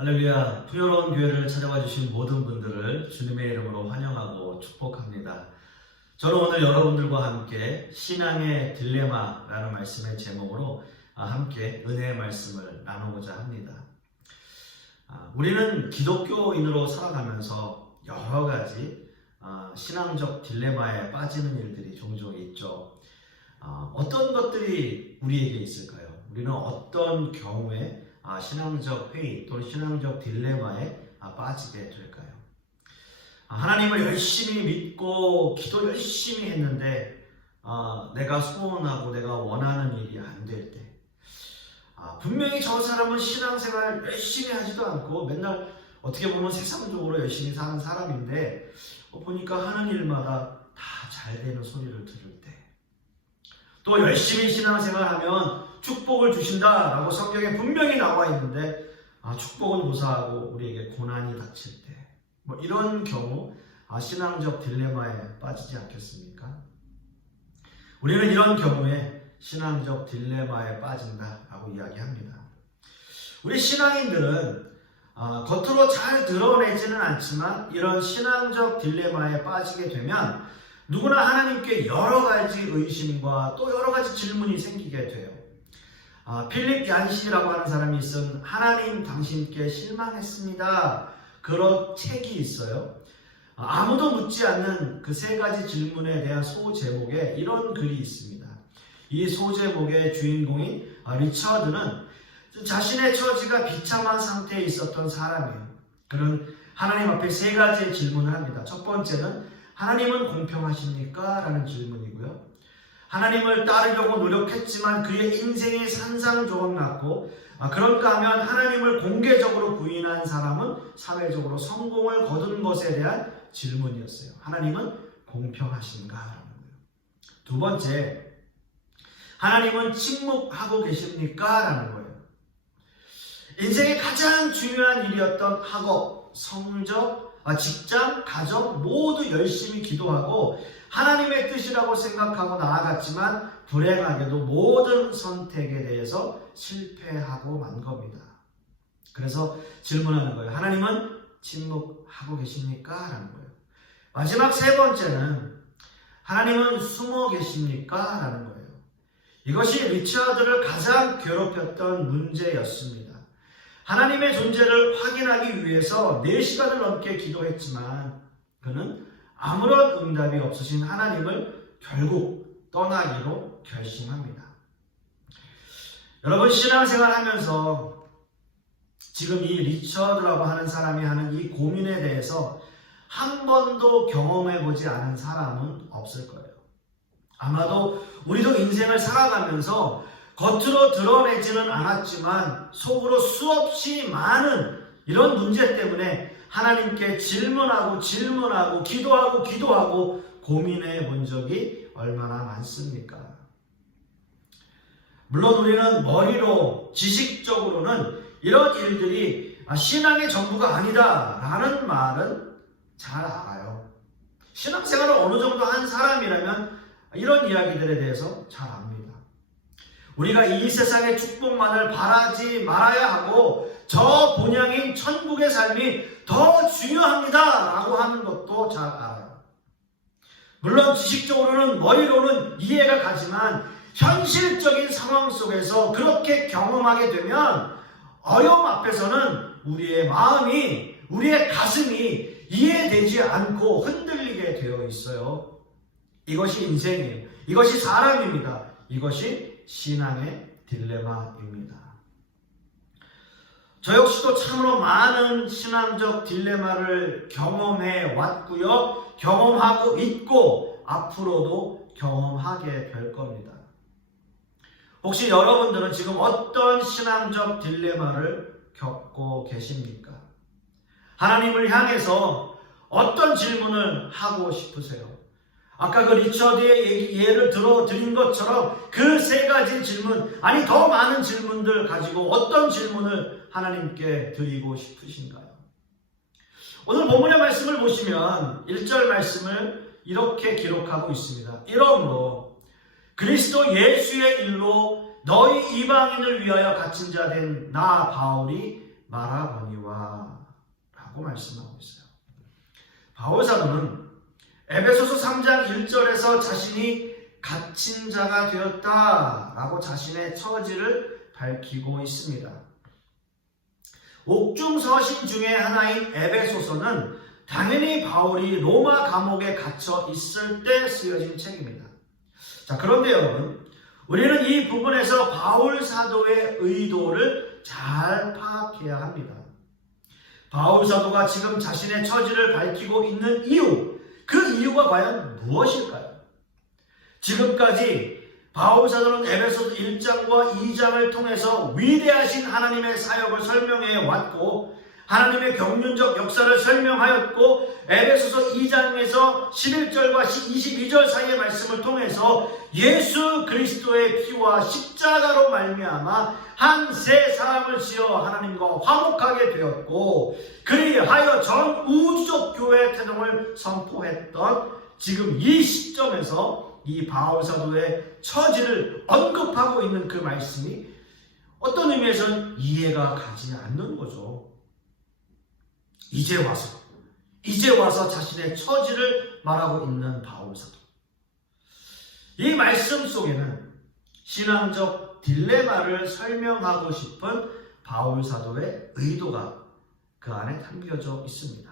할렐루야, 풍요로운 교회를 찾아와 주신 모든 분들을 주님의 이름으로 환영하고 축복합니다. 저는 오늘 여러분들과 함께 신앙의 딜레마라는 말씀의 제목으로 함께 은혜의 말씀을 나누고자 합니다. 우리는 기독교인으로 살아가면서 여러 가지 신앙적 딜레마에 빠지는 일들이 종종 있죠. 어떤 것들이 우리에게 있을까요? 우리는 어떤 경우에 신앙적 회의 또는 신앙적 딜레마에 빠지게 될까요? 하나님을 열심히 믿고 기도 열심히 했는데 내가 소원하고 내가 원하는 일이 안 될 때, 분명히 저 사람은 신앙생활 열심히 하지도 않고 맨날 어떻게 보면 세상적으로 열심히 사는 사람인데 보니까 하는 일마다 다 잘 되는 소리를 들을 때, 또 열심히 신앙생활하면 축복을 주신다라고 성경에 분명히 나와 있는데 축복은 무사하고 우리에게 고난이 닥칠 때, 이런 경우 신앙적 딜레마에 빠지지 않겠습니까? 우리는 이런 경우에 신앙적 딜레마에 빠진다라고 이야기합니다. 우리 신앙인들은 겉으로 잘 드러내지는 않지만 이런 신앙적 딜레마에 빠지게 되면 누구나 하나님께 여러 가지 의심과 또 여러 가지 질문이 생기게 돼요. 필립 얀시라고 하는 사람이 쓴 하나님 당신께 실망했습니다, 그런 책이 있어요. 아무도 묻지 않는 그 세 가지 질문에 대한 소제목에 이런 글이 있습니다. 이 소제목의 주인공인 리처드는 자신의 처지가 비참한 상태에 있었던 사람이에요. 그는 하나님 앞에 세 가지의 질문을 합니다. 첫 번째는 하나님은 공평하십니까? 라는 질문이고요. 하나님을 따르려고 노력했지만 그의 인생이 산산조각났고 그런가 하면 하나님을 공개적으로 부인한 사람은 사회적으로 성공을 거둔 것에 대한 질문이었어요. 하나님은 공평하신가? 라는 거예요. 두 번째, 하나님은 침묵하고 계십니까? 라는 거예요. 인생의 가장 중요한 일이었던 학업, 성적, 직장, 가정 모두 열심히 기도하고 하나님의 뜻이라고 생각하고 나아갔지만 불행하게도 모든 선택에 대해서 실패하고 만 겁니다. 그래서 질문하는 거예요. 하나님은 침묵하고 계십니까? 라는 거예요. 마지막 세 번째는 하나님은 숨어 계십니까? 라는 거예요. 이것이 리처드를 가장 괴롭혔던 문제였습니다. 하나님의 존재를 확인하기 위해서 4시간을 넘게 기도했지만 그는 아무런 응답이 없으신 하나님을 결국 떠나기로 결심합니다. 여러분, 신앙생활 하면서 지금 이 리처드라고 하는 사람이 하는 이 고민에 대해서 한 번도 경험해보지 않은 사람은 없을 거예요. 아마도 우리도 인생을 살아가면서 겉으로 드러내지는 않았지만 속으로 수없이 많은 이런 문제 때문에 하나님께 질문하고 기도하고 고민해 본 적이 얼마나 많습니까? 물론 우리는 머리로 지식적으로는 이런 일들이 신앙의 전부가 아니다 라는 말은 잘 알아요. 신앙생활을 어느 정도 한 사람이라면 이런 이야기들에 대해서 잘 압니다. 우리가 이 세상의 축복만을 바라지 말아야 하고 저 본향인 천국의 삶이 더 중요합니다 라고 하는 것도 잘 알아요. 물론 지식적으로는 머리로는 이해가 가지만 현실적인 상황 속에서 그렇게 경험하게 되면 어려움 앞에서는 우리의 마음이, 우리의 가슴이 이해되지 않고 흔들리게 되어 있어요. 이것이 인생이에요. 이것이 사람입니다. 이것이 신앙의 딜레마입니다. 저 역시도 참으로 많은 신앙적 딜레마를 경험해 왔고요. 경험하고 있고 앞으로도 경험하게 될 겁니다. 혹시 여러분들은 지금 어떤 신앙적 딜레마를 겪고 계십니까? 하나님을 향해서 어떤 질문을 하고 싶으세요? 아까 그 리처드의 예를 들어드린 것처럼 그 세 가지 질문, 아니 더 많은 질문들 가지고 어떤 질문을 하나님께 드리고 싶으신가요? 오늘 본문의 말씀을 보시면 1절 말씀을 이렇게 기록하고 있습니다. 이러므로 그리스도 예수의 일로 너희 이방인을 위하여 갇힌 자 된 나 바울이 말하거니와 라고 말씀하고 있어요. 바울 사도는 에베소서 3장 1절에서 자신이 갇힌 자가 되었다라고 자신의 처지를 밝히고 있습니다. 옥중서신 중에 하나인 에베소서는 당연히 바울이 로마 감옥에 갇혀 있을 때 쓰여진 책입니다. 자, 그런데 여러분, 우리는 이 부분에서 바울 사도의 의도를 잘 파악해야 합니다. 바울 사도가 지금 자신의 처지를 밝히고 있는 이유, 그 이유가 과연 무엇일까요? 지금까지 바울 사도는 에베소서 1장과 2장을 통해서 위대하신 하나님의 사역을 설명해 왔고, 하나님의 경륜적 역사를 설명하였고, 에베소서 2장에서 11절과 22절 사이의 말씀을 통해서 예수 그리스도의 피와 십자가로 말미암아 한 새 사람을 지어 하나님과 화목하게 되었고, 그리하여 전 우주적 교회의 태동을 선포했던 지금 이 시점에서 이 바울 사도의 처지를 언급하고 있는 그 말씀이 어떤 의미에서는 이해가 가지 않는 거죠. 이제 와서 자신의 처지를 말하고 있는 바울 사도. 이 말씀 속에는 신앙적 딜레마를 설명하고 싶은 바울 사도의 의도가 그 안에 담겨져 있습니다.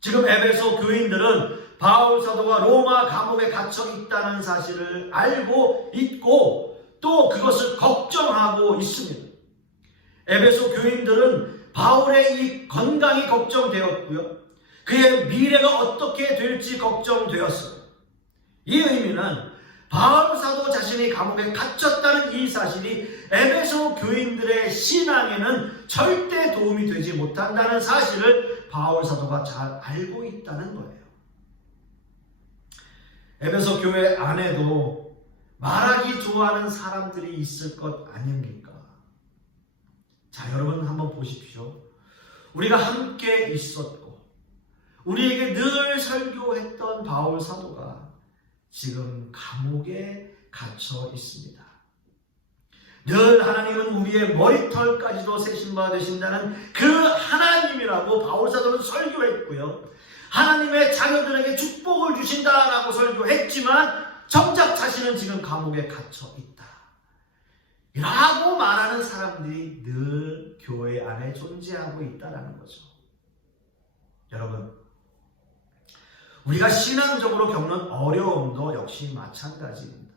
지금 에베소 교인들은 바울 사도가 로마 감옥에 갇혀 있다는 사실을 알고 있고 또 그것을 걱정하고 있습니다. 에베소 교인들은 바울의 이 건강이 걱정되었고요. 그의 미래가 어떻게 될지 걱정되었어요. 이 의미는 바울 사도 자신이 감옥에 갇혔다는 이 사실이 에베소 교인들의 신앙에는 절대 도움이 되지 못한다는 사실을 바울 사도가 잘 알고 있다는 거예요. 에베소 교회 안에도 말하기 좋아하는 사람들이 있을 것 아닙니까? 자, 여러분 한번 보십시오. 우리가 함께 있었고 우리에게 늘 설교했던 바울 사도가 지금 감옥에 갇혀 있습니다. 늘 하나님은 우리의 머리털까지도 세심바 되신다는 그 하나님이라고 바울 사도는 설교했고요. 하나님의 자녀들에게 축복을 주신다라고 설교했지만 정작 자신은 지금 감옥에 갇혀 있다 라고 말하는 사람들이 늘 교회 안에 존재하고 있다는 거죠. 여러분, 우리가 신앙적으로 겪는 어려움도 역시 마찬가지입니다.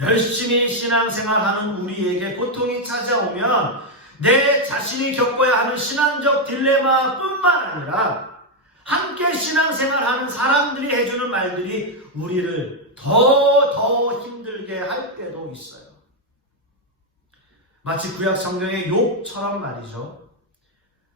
열심히 신앙생활하는 우리에게 고통이 찾아오면 내 자신이 겪어야 하는 신앙적 딜레마뿐만 아니라 함께 신앙생활하는 사람들이 해주는 말들이 우리를 더 힘들게 할 때도 있어요. 마치 구약 성경의 욥처럼 말이죠.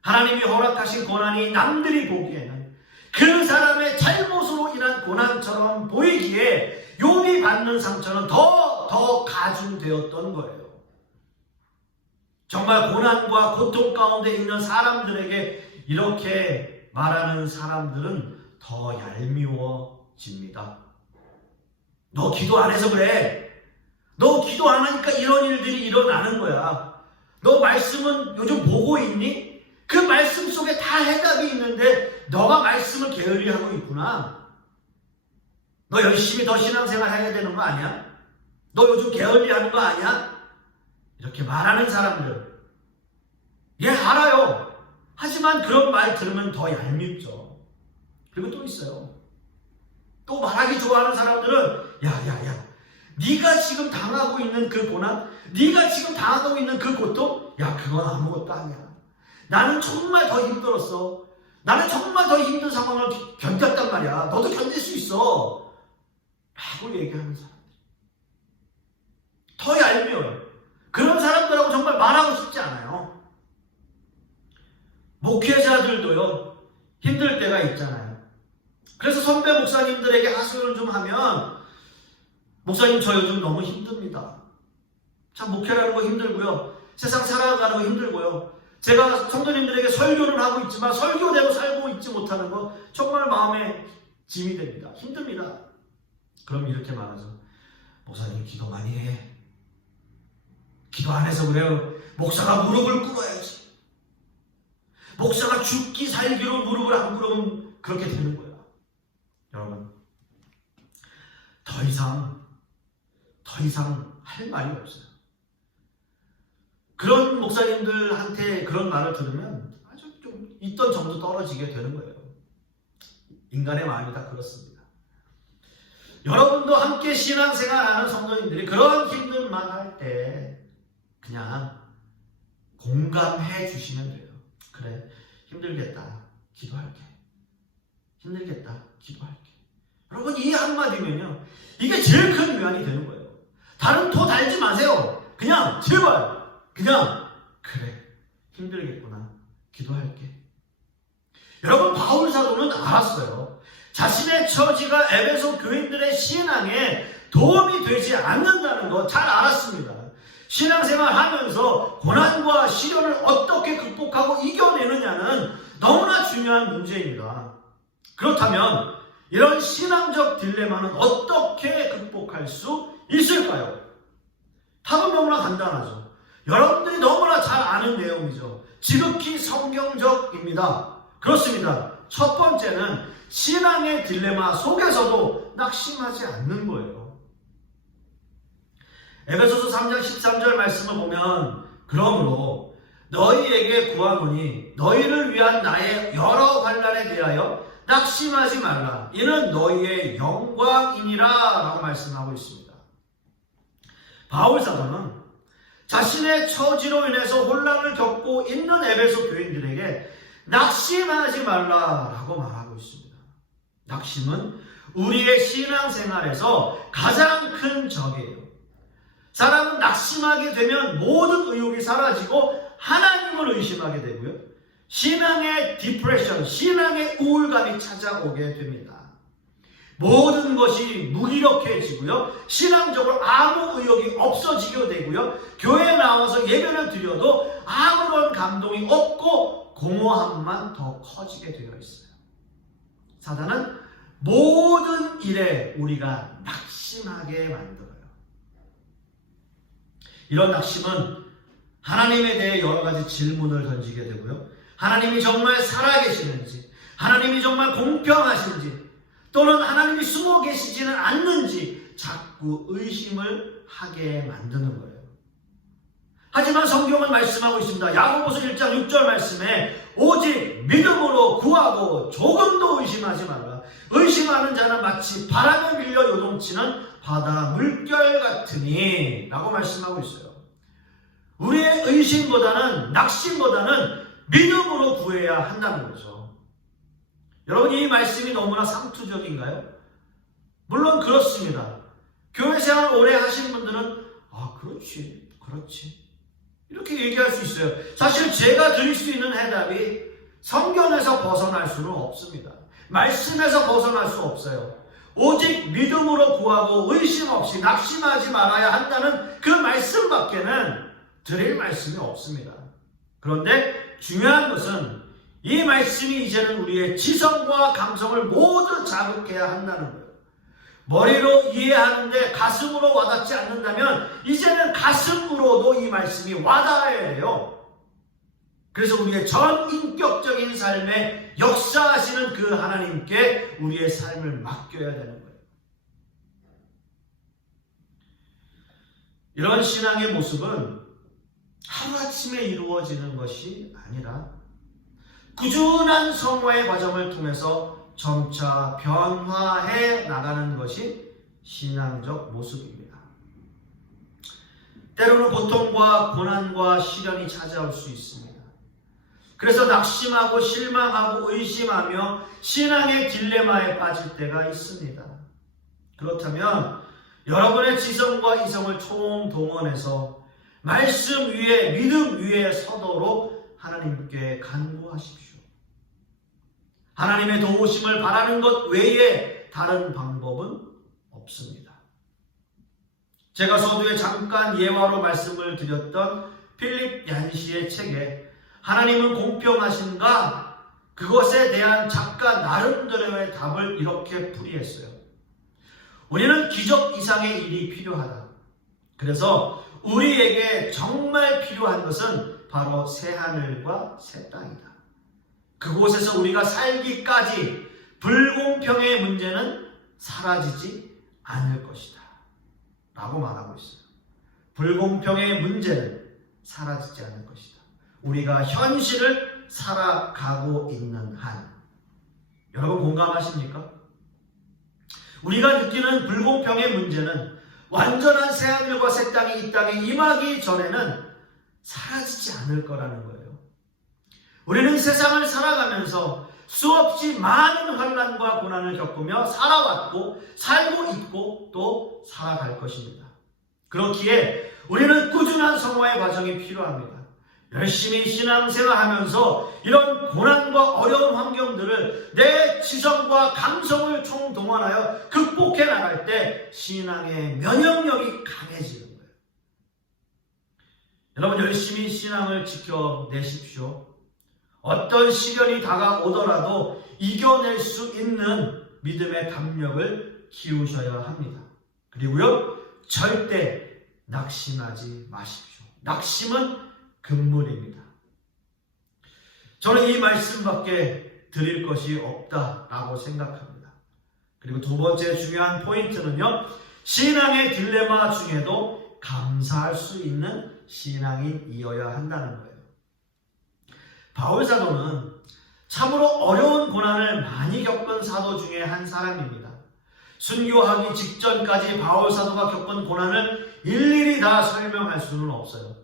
하나님이 허락하신 고난이 남들이 보기에는 그 사람의 잘못으로 인한 고난처럼 보이기에 욥이 받는 상처는 더 가중되었던 거예요. 정말 고난과 고통 가운데 있는 사람들에게 이렇게 말하는 사람들은 더 얄미워집니다. 너 기도 안 해서 그래. 너 기도 안 하니까 이런 일들이 일어나는 거야. 너 말씀은 요즘 보고 있니? 그 말씀 속에 다 해답이 있는데 너가 말씀을 게을리하고 있구나. 너 열심히 더 신앙생활 해야 되는 거 아니야? 너 요즘 게을리하는 거 아니야? 이렇게 말하는 사람들. 예, 알아요. 하지만 그런 말 들으면 더 얄밉죠. 그리고 또 있어요. 또 말하기 좋아하는 사람들은 야 네가 지금 당하고 있는 그 고난, 네가 지금 당하고 있는 그 고통, 야 그건 아무것도 아니야. 나는 정말 더 힘들었어. 나는 정말 더 힘든 상황을 견뎠단 말이야. 너도 견딜 수 있어. 라고 얘기하는 사람들. 더 얄미워요. 그런 사람들하고 정말 말하고 싶지 않아요. 목회자들도요, 힘들 때가 있잖아요. 그래서 선배 목사님들에게 하소연을 좀 하면, 목사님 저 요즘 너무 힘듭니다. 참 목회라는 거 힘들고요. 세상 살아가는 거 힘들고요. 제가 성도님들에게 설교를 하고 있지만 설교대로 살고 있지 못하는 거 정말 마음에 짐이 됩니다. 힘듭니다. 그럼 이렇게 말하죠. 목사님 기도 많이 해. 기도 안 해서 그래요. 목사가 무릎을 꿇어야지. 목사가 죽기 살기로 무릎을 안 꿇으면 그렇게 되는 거야. 여러분, 더 이상 할 말이 없어요. 그런 목사님들한테 그런 말을 들으면 아주 좀 있던 정도 떨어지게 되는 거예요. 인간의 마음이 다 그렇습니다. 여러분도 함께 신앙생활하는 성도님들이 그런 힘든 말 할 때 그냥 공감해 주시면 돼요. 그래, 힘들겠다, 기도할게. 힘들겠다, 기도할게. 여러분, 이 한마디면요, 이게 제일 큰 위안이 되는 거예요. 다른 토 달지 마세요. 그냥 제발 그냥 그래, 힘들겠구나, 기도할게. 여러분, 바울 사도는 알았어요. 자신의 처지가 에베소 교인들의 신앙에 도움이 되지 않는다는 거 잘 알았습니다. 신앙생활 하면서 고난과 시련을 어떻게 극복하고 이겨내느냐는 너무나 중요한 문제입니다. 그렇다면 이런 신앙적 딜레마는 어떻게 극복할 수 있을까요? 답은 너무나 간단하죠. 여러분들이 너무나 잘 아는 내용이죠. 지극히 성경적입니다. 그렇습니다. 첫 번째는 신앙의 딜레마 속에서도 낙심하지 않는 거예요. 에베소서 3장 13절 말씀을 보면, 그러므로 너희에게 구하노니 너희를 위한 나의 여러 환난에 대하여 낙심하지 말라. 이는 너희의 영광이니라 라고 말씀하고 있습니다. 바울 사도는 자신의 처지로 인해서 혼란을 겪고 있는 에베소 교인들에게 낙심하지 말라라고 말하고 있습니다. 낙심은 우리의 신앙생활에서 가장 큰 적이에요. 사람은 낙심하게 되면 모든 의욕이 사라지고 하나님을 의심하게 되고요. 신앙의 디프레션, 신앙의 우울감이 찾아오게 됩니다. 모든 것이 무기력해지고요. 신앙적으로 아무 의욕이 없어지게 되고요. 교회에 나와서 예배를 드려도 아무런 감동이 없고 공허함만 더 커지게 되어 있어요. 사단은 모든 일에 우리가 낙심하게 만들어요. 이런 낙심은 하나님에 대해 여러 가지 질문을 던지게 되고요. 하나님이 정말 살아계시는지, 하나님이 정말 공평하신지, 또는 하나님이 숨어 계시지는 않는지 자꾸 의심을 하게 만드는 거예요. 하지만 성경은 말씀하고 있습니다. 야고보서 1장 6절 말씀에 오직 믿음으로 구하고 조금도 의심하지 말라. 의심하는 자는 마치 바람에 밀려 요동치는 바다 물결 같으니 라고 말씀하고 있어요. 우리의 의심보다는, 낙심보다는 믿음으로 구해야 한다는 거죠. 여러분, 이 말씀이 너무나 상투적인가요? 물론 그렇습니다. 교회 생활 오래 하신 분들은 그렇지 이렇게 얘기할 수 있어요. 사실 제가 드릴 수 있는 해답이 성경에서 벗어날 수는 없습니다. 말씀에서 벗어날 수 없어요. 오직 믿음으로 구하고 의심 없이 낙심하지 말아야 한다는 그 말씀밖에는 드릴 말씀이 없습니다. 그런데 중요한 것은 이 말씀이 이제는 우리의 지성과 감성을 모두 자극해야 한다는 거예요. 머리로 이해하는데 가슴으로 와닿지 않는다면 이제는 가슴으로도 이 말씀이 와닿아야 해요. 그래서 우리의 전 인격적인 삶에 역사하시는 그 하나님께 우리의 삶을 맡겨야 되는 거예요. 이런 신앙의 모습은 하루아침에 이루어지는 것이 아니라 꾸준한 성화의 과정을 통해서 점차 변화해 나가는 것이 신앙적 모습입니다. 때로는 고통과 고난과 시련이 찾아올 수 있습니다. 그래서 낙심하고 실망하고 의심하며 신앙의 딜레마에 빠질 때가 있습니다. 그렇다면 여러분의 지성과 이성을 총동원해서 말씀 위에, 믿음 위에 서도록 하나님께 간구하십시오. 하나님의 도우심을 바라는 것 외에 다른 방법은 없습니다. 제가 서두에 잠깐 예화로 말씀을 드렸던 필립 얀시의 책에 하나님은 공평하신가? 그것에 대한 작가 나름대로의 답을 이렇게 풀이했어요. 우리는 기적 이상의 일이 필요하다. 그래서 우리에게 정말 필요한 것은 바로 새 하늘과 새 땅이다. 그곳에서 우리가 살기까지 불공평의 문제는 사라지지 않을 것이다 라고 말하고 있어요. 불공평의 문제는 사라지지 않을 것이다. 우리가 현실을 살아가고 있는 한. 여러분 공감하십니까? 우리가 느끼는 불공평의 문제는 완전한 새하늘과 새 땅이 이 땅에 임하기 전에는 사라지지 않을 거라는 거예요. 우리는 세상을 살아가면서 수없이 많은 환난과 고난을 겪으며 살아왔고 살고 있고 또 살아갈 것입니다. 그렇기에 우리는 꾸준한 성화의 과정이 필요합니다. 열심히 신앙생활하면서 이런 고난과 어려운 환경들을 내 지성과 감성을 총동원하여 극복해 나갈 때 신앙의 면역력이 강해지는 거예요. 여러분 열심히 신앙을 지켜내십시오. 어떤 시련이 다가오더라도 이겨낼 수 있는 믿음의 담력을 키우셔야 합니다. 그리고요, 절대 낙심하지 마십시오. 낙심은 금물입니다. 저는 이 말씀밖에 드릴 것이 없다라고 생각합니다. 그리고 두 번째 중요한 포인트는요, 신앙의 딜레마 중에도 감사할 수 있는 신앙인이어야 한다는 거예요. 바울 사도는 참으로 어려운 고난을 많이 겪은 사도 중에 한 사람입니다. 순교하기 직전까지 바울 사도가 겪은 고난을 일일이 다 설명할 수는 없어요.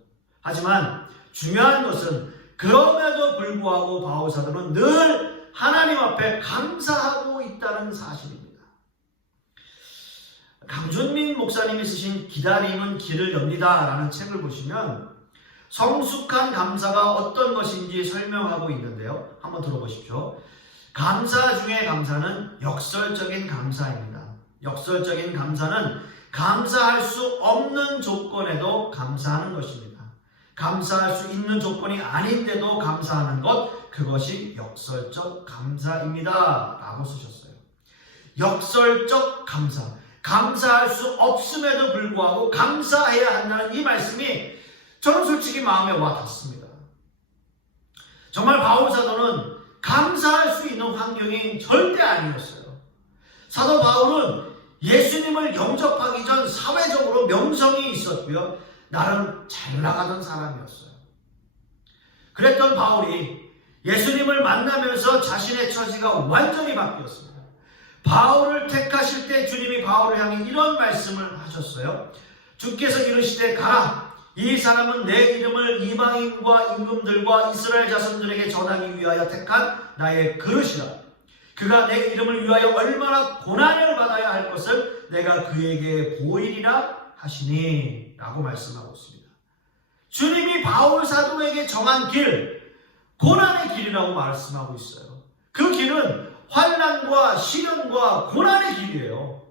하지만 중요한 것은 그럼에도 불구하고 바울 사도는 늘 하나님 앞에 감사하고 있다는 사실입니다. 강준민 목사님이 쓰신 기다림은 길을 엽니다 라는 책을 보시면 성숙한 감사가 어떤 것인지 설명하고 있는데요. 한번 들어보십시오. 감사 중에 감사는 역설적인 감사입니다. 역설적인 감사는 감사할 수 없는 조건에도 감사하는 것입니다. 감사할 수 있는 조건이 아닌데도 감사하는 것, 그것이 역설적 감사입니다 라고 쓰셨어요. 역설적 감사, 감사할 수 없음에도 불구하고 감사해야 한다는 이 말씀이 저는 솔직히 마음에 와 닿습니다. 정말 바울 사도는 감사할 수 있는 환경이 절대 아니었어요. 사도 바울은 예수님을 영접하기 전 사회적으로 명성이 있었고요, 나름 잘 나가던 사람이었어요. 그랬던 바울이 예수님을 만나면서 자신의 처지가 완전히 바뀌었습니다. 바울을 택하실 때 주님이 바울을 향해 이런 말씀을 하셨어요. 주께서 이르시되 가라. 이 사람은 내 이름을 이방인과 임금들과 이스라엘 자손들에게 전하기 위하여 택한 나의 그릇이라. 그가 내 이름을 위하여 얼마나 고난을 받아야 할 것을 내가 그에게 보이리라 하시니 라고 말씀하고 있습니다. 주님이 바울 사도에게 정한 길, 고난의 길이라고 말씀하고 있어요. 그 길은 환난과 시련과 고난의 길이에요.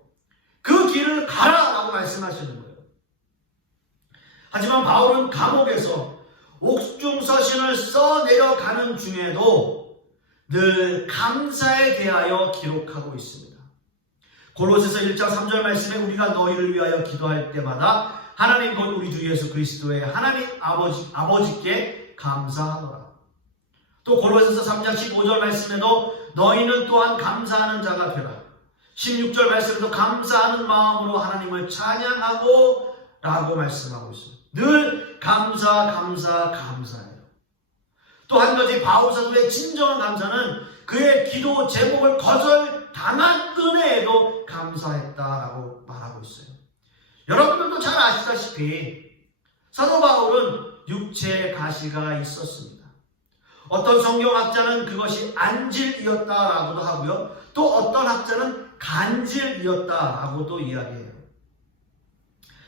그 길을 가라라고 말씀하시는 거예요. 하지만 바울은 감옥에서 옥중서신을 써내려가는 중에도 늘 감사에 대하여 기록하고 있습니다. 골로새서 1장 3절 말씀에 우리가 너희를 위하여 기도할 때마다 하나님 곧 우리 주 예수 그리스도의 하나님 아버지께 감사하노라. 또 골로새서 3장 15절 말씀에도 너희는 또한 감사하는 자가 되라. 16절 말씀에도 감사하는 마음으로 하나님을 찬양하고 라고 말씀하고 있습니다. 늘 감사해요. 또 한 가지 바울 사도의 진정한 감사는 그의 기도 제목을 거절당한 은혜에도 감사했다라고 말하고 있어요. 여러분들도 잘 아시다시피 사도 바울은 육체의 가시가 있었습니다. 어떤 성경학자는 그것이 안질이었다라고도 하고요, 또 어떤 학자는 간질이었다라고도 이야기해요.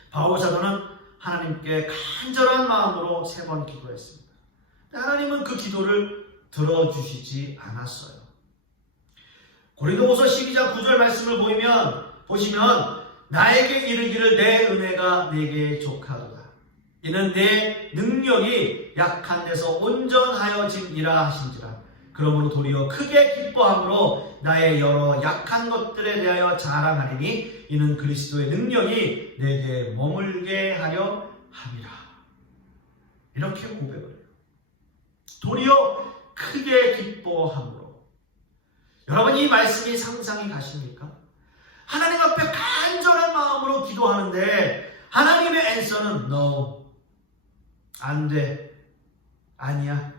바울 사도는 하나님께 간절한 마음으로 3번 기도했습니다. 하나님은 그 기도를 들어주시지 않았어요. 고린도후서 12장 9절 말씀을 보시면 나에게 이르기를 내 은혜가 내게 족하도다. 이는 내 능력이 약한 데서 온전하여짐이라 하신지라. 그러므로 도리어 크게 기뻐함으로 나의 여러 약한 것들에 대하여 자랑하리니 이는 그리스도의 능력이 내게 머물게 하려 함이라. 이렇게 고백을 해요. 도리어 크게 기뻐함으로. 여러분, 이 말씀이 상상이 가십니까? 하나님 앞에 간절한 마음으로 기도하는데 하나님의 앤서는 No, 안 돼, 아니야,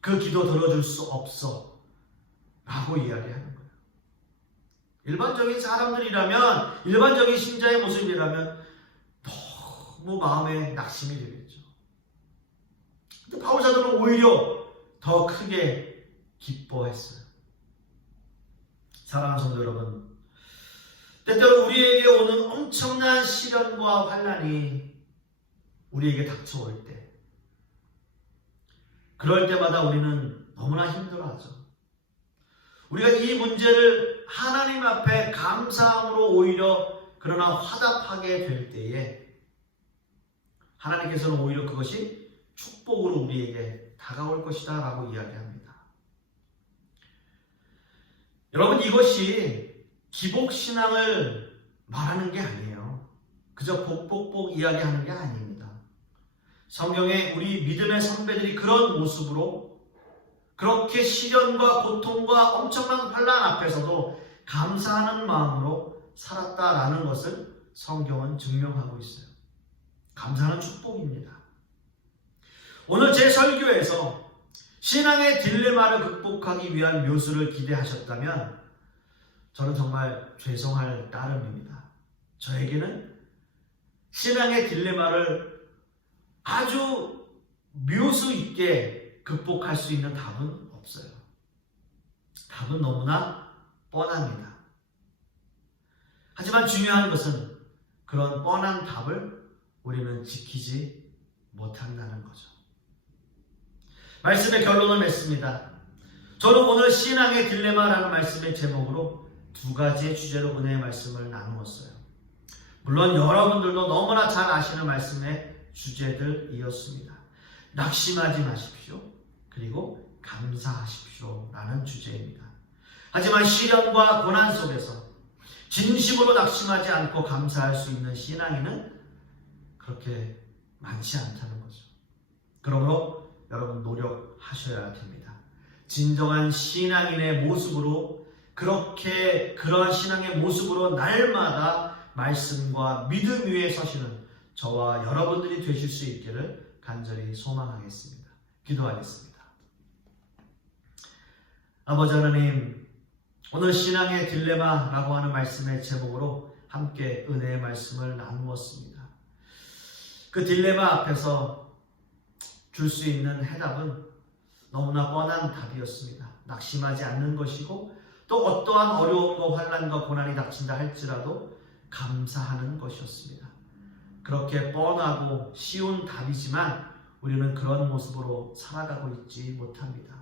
그 기도 들어줄 수 없어 라고 이야기하는 거예요. 일반적인 사람들이라면, 일반적인 신자의 모습이라면 너무 마음에 낙심이 되겠죠. 근데 바울 사도는 오히려 더 크게 기뻐했어요. 사랑하는 성도 여러분, 때때로 우리에게 오는 엄청난 시련과 환난이 우리에게 닥쳐올 때, 그럴 때마다 우리는 너무나 힘들어하죠. 우리가 이 문제를 하나님 앞에 감사함으로 오히려 그러나 화답하게 될 때에 하나님께서는 오히려 그것이 축복으로 우리에게 다가올 것이다 라고 이야기합니다. 여러분, 이것이 기복신앙을 말하는 게 아니에요. 그저 복복복 이야기하는 게 아닙니다. 성경에 우리 믿음의 선배들이 그런 모습으로 그렇게 시련과 고통과 엄청난 환난 앞에서도 감사하는 마음으로 살았다라는 것을 성경은 증명하고 있어요. 감사는 축복입니다. 오늘 제 설교에서 신앙의 딜레마를 극복하기 위한 묘수를 기대하셨다면 저는 정말 죄송할 따름입니다. 저에게는 신앙의 딜레마를 아주 묘수 있게 극복할 수 있는 답은 없어요. 답은 너무나 뻔합니다. 하지만 중요한 것은 그런 뻔한 답을 우리는 지키지 못한다는 거죠. 말씀의 결론을 맺습니다. 저는 오늘 신앙의 딜레마라는 말씀의 제목으로 두 가지의 주제로 은혜의 말씀을 나누었어요. 물론 여러분들도 너무나 잘 아시는 말씀의 주제들이었습니다. 낙심하지 마십시오. 그리고 감사하십시오 라는 주제입니다. 하지만 시련과 고난 속에서 진심으로 낙심하지 않고 감사할 수 있는 신앙인은 그렇게 많지 않다는 거죠. 그러므로 여러분 노력하셔야 됩니다. 진정한 신앙인의 모습으로 그러한 신앙의 모습으로 날마다 말씀과 믿음 위에 서시는 저와 여러분들이 되실 수 있기를 간절히 소망하겠습니다. 기도하겠습니다. 아버지 하나님, 오늘 신앙의 딜레마라고 하는 말씀의 제목으로 함께 은혜의 말씀을 나누었습니다. 그 딜레마 앞에서 줄 수 있는 해답은 너무나 뻔한 답이었습니다. 낙심하지 않는 것이고 또 어떠한 어려움과 환난과 고난이 닥친다 할지라도 감사하는 것이었습니다. 그렇게 뻔하고 쉬운 답이지만 우리는 그런 모습으로 살아가고 있지 못합니다.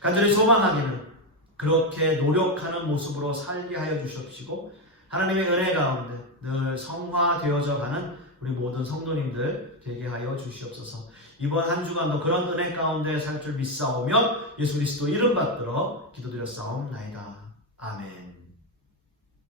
간절히 소망하기는 그렇게 노력하는 모습으로 살게 하여 주십시고 하나님의 은혜 가운데 늘 성화되어져 가는 우리 모든 성도님들 되게 하여 주시옵소서. 이번 한 주간도 그런 은혜 가운데 살 줄 믿사오며 예수 그리스도 이름 받들어 기도드렸사옵나이다. 아멘.